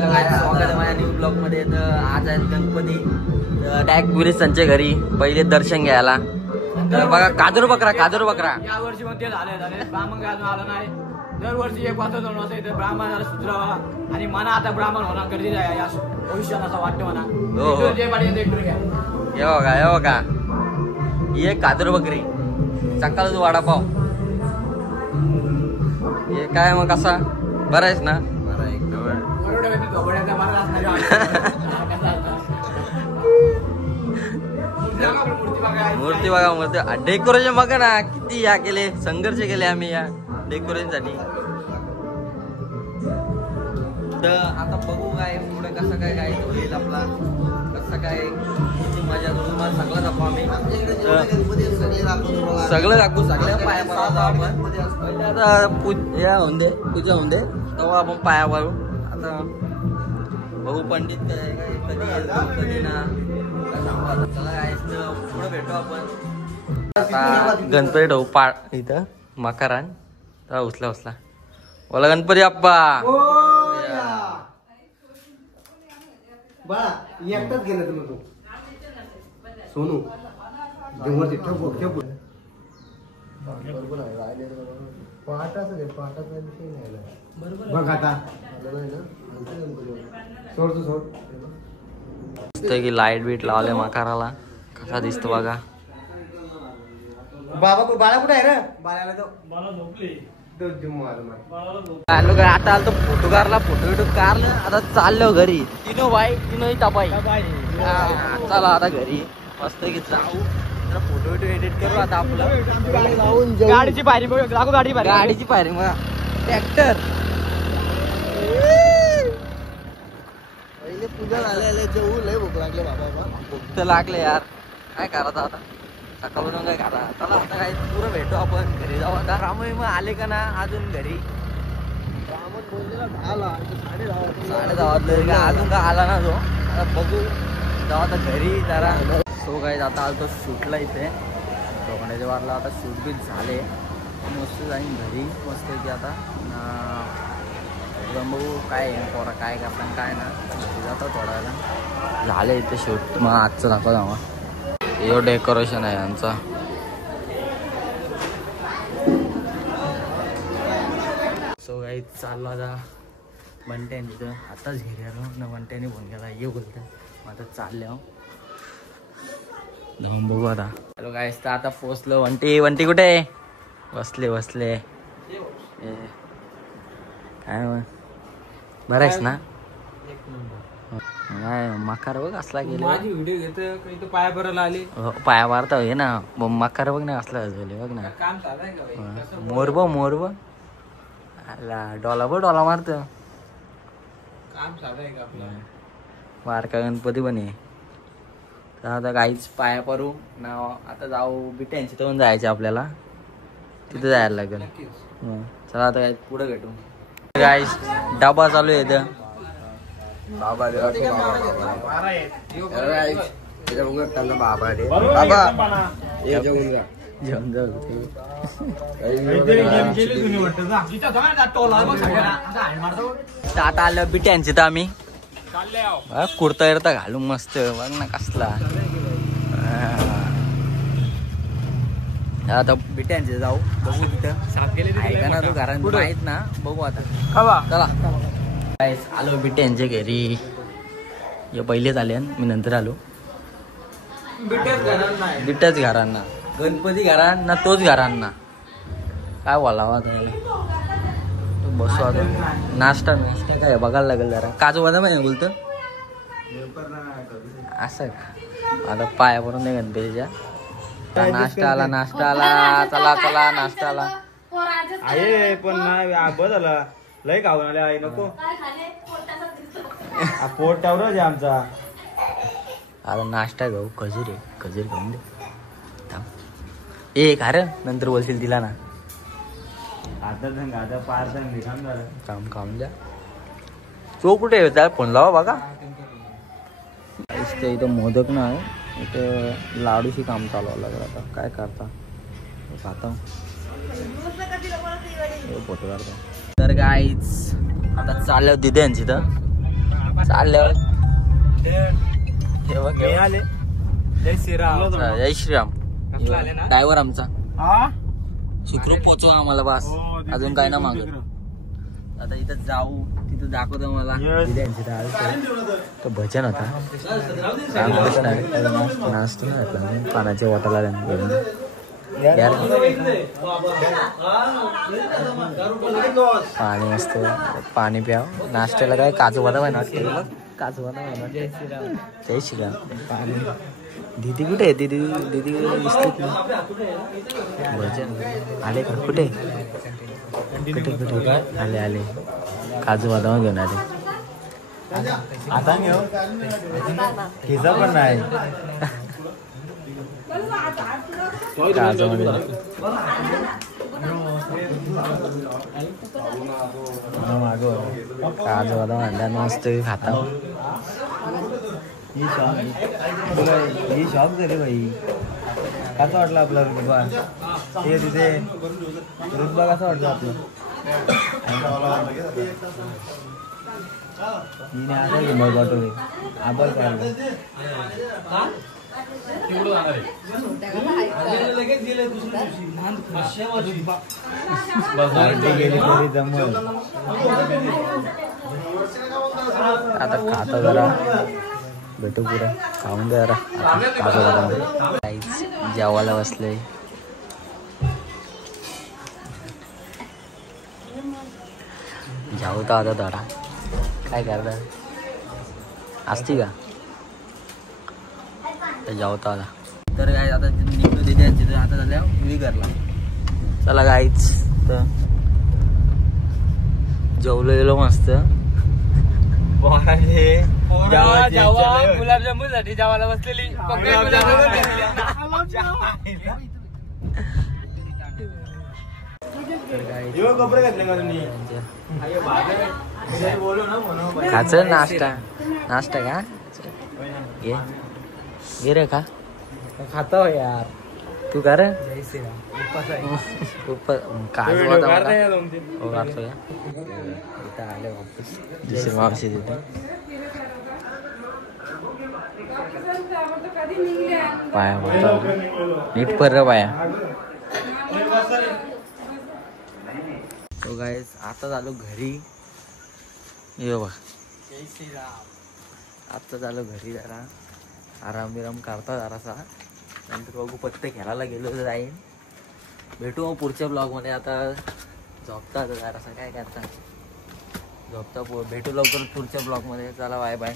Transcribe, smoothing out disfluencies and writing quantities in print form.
स्वागत आहे माझ्या न्यू ब्लॉग मध्ये. तर आज आहेत गणपती डायरेक्ट गुरुसांच्या घरी पहिले दर्शन घ्यायला. तर बघा काजूर बकरा या वर्षी मग ते झाले ब्राह्मण काय अजून आला नाही. दरवर्षी एक वाजता दोन वाजता इथे ब्राह्मणाला सुधरावा आणि मला आता ब्राह्मण होणार गरजेचं आहे या भविष्यात असं वाटतं मला. हे बघा हे काजूर बकरी सकाळ वडापाव. हे काय मग कसा बरा आहेस ना? मूर्ती बघा मूर्ती. डेकोरेशन बघा ना किती या केले संघर्ष केले आम्ही या डेकोरेशन साठी. तर आता बघू काय पुढे कसं काय होईल आपला कसं काय किती मजा तुम्हाला सगळं दाखवू आम्ही. सगळं दाखवू सगळ्या पाया पडा आपण. पहिले आता पूजा होऊन दे तेव्हा आपण पाया पडू. आता बघू पंडित काय कधी येतो कधी ना. चला काय पुढे भेटू आपण. आता गणपती ठेवू पाड इथं मकारान. तर उचला बोला गणपती बाप्पा. बाळा एकटाच गेला तुम्ही तू सोनू देवरती ठेव बघ आता सोड की लाईट बीट लावले मकाराला कसा दिसतो बघा. बाळा कुठे आहे रे? बाळाला आलो काय आता आलो फोटो कारलं आता चाललो घरी. तीनोही तपाई. चला आता घरी मस्त की जाऊ फोटो एडिट करू. आता आपलं गाडीची पायरी दाखव. गाडीची पायरी मग ट्रॅक्टर पहिले पूजा झाले जेवू लय भूक लागले बाबा. भूक तर लागले यार काय करायचं आता सकाळून काय करा. चला आता काय पुरं भेटू आपण घरी जाऊ. आता रामही मग आले का ना अजून घरी? साडे 10 अजून का आला ना तो. आता बघू जाऊ आता घरी जरा. सो काय आता आलो शूटला इथे कोकणाच्या वारला. आता शूट बीट झाले मस्त जाईन घरी मस्त की. आता बघू काय पोरा काय करता काय ना जातो थोडा वेळा. झाले इथे शूट मग आजचं दाखव जावा. यो डेकोरेशन आहे यांचा. सो काही चाललो आता बंट्याने तिथं आताच घरी आलो ना. बंट्याने फोन केला ये बोलतं मग आता चालले जाऊन बघू आता. हॅलो काय आता पोचलो. वंटी कुठे बसले काय बरं आहेस ना? काय मकार बघ असला गेले. माझी व्हिडिओ घेतो पाया भरायला आली. पाया मारता हे ना मकार बघ ना असला झाले बघ ना. काम चालू मोर बघ डॉला मारत. काम चालू आहे का आपलं? बारका गणपती पण आहे. तर आता काहीच पाया पडू ना. आता जाऊ बिट्यांची तर जायचे आपल्याला तिथं जायला लागेल. चला आता काय पुढे भेटू. गाईस डबा चालू आहे इथं. बाबा जेवण जाऊ आता आलं बिट्यांची तर आम्ही कुर्ता येरता घालू मस्त बघ ना कसला. आता बिट्यांचे जाऊ बघू तिथं आहे का ना तू घरात माहित ना. बघू आता चला आलो बिट्यांच्या घरी. हे पहिलेच आले मी नंतर आलो. बिट्याच घरांना गणपती घरांना तोच घरांना काय बोलावा बसू. आता नाश्ता काय बघायला लागेल जरा. काजू बदाम आहे बोलतो असं का. आता पाया पडून नाही गणपतीच्या. नाश्ता आला चला नाश्ता आला आहे पण झाला लय खाऊन आले आहे नको. पोट टावर आमचा. आता नाश्ता घेऊ. खजूर घेऊन दे. ए खरं नंतर बोलशील तिला ना. आता पार काम खाऊन द्या. तो कुठे त्याला फोन लावा बघा. इथं मोदक ना आहे इथं लाडूशी काम चालवावं लागलं. आता काय करता खाता फोटो काढतो. तर गाईच आता चाललं दिद्यांची तर चालल्यावर जय श्रीराम. जय श्रीराम. कसला आले ना? ड्रायव्हर आमचा सुखरूप पोचवा आम्हाला बस, अजून काय ना मागत. आता इथं जाऊ, तिथं दाखवतो मला तो भजन होता. नाश्ता नाही घातला, पाण्याच्या वाटाला पाणी मस्त पाणी प्याव. नाश्त्याला काय काजू बदाम आहे ना, काजू बदाम आहे ना. जय श्रीराम. जय श्रीराम. पाणी. दीदी कुठे आहे? दीदी दीदी दिसतेच ना. भजन आले का? कुठे कुठे कुठे आले आले. काजू बदाम घेऊन आले. आता घेऊ खिसा पण नाही. काजू मागो काजू बदाम आणल्या मस्त खाता. ही शॉप झाली भाई. कसं वाटलं आपला रुतबा? ते तिथे रुतबा कसा वाटलं आपलं? हिने आता घेऊन पाठवले आपण काय गेली तरी जमल. आता खाता जरा भेटू पुरा खाऊन द्या जरा. जेवायला बसले. जाऊ तर आता जरा काय करता असती का तर जाऊ तर आता. तर काय आता निघलो तिथे आता झाल्या विगरला. चला गाईच तर जेवलो मस्त. गुलाबजामुन साठी जेवायला बसलेली. खाच नाश्ता नाश्ता का घे घे रे खा. खाता यार तू का रे? जय श्रीराम. काजू हो काढतो या. इथं आले वापस दुसरी मावशी तिथे. पाया नीट पर रे पाया. तो गाईस आता झालो घरी. ये बा जय श्रीराम. आता झालो घरी. जरा आराम बिराम करता जरासा. नंतर बघू पत्ते खेळायला गेलो तर जाईन. भेटू मग पुढच्या ब्लॉगमध्ये. आता झोपता जरासा काय करता झोपता. भेटू लवकर पुढच्या ब्लॉगमध्ये. चला बाय बाय.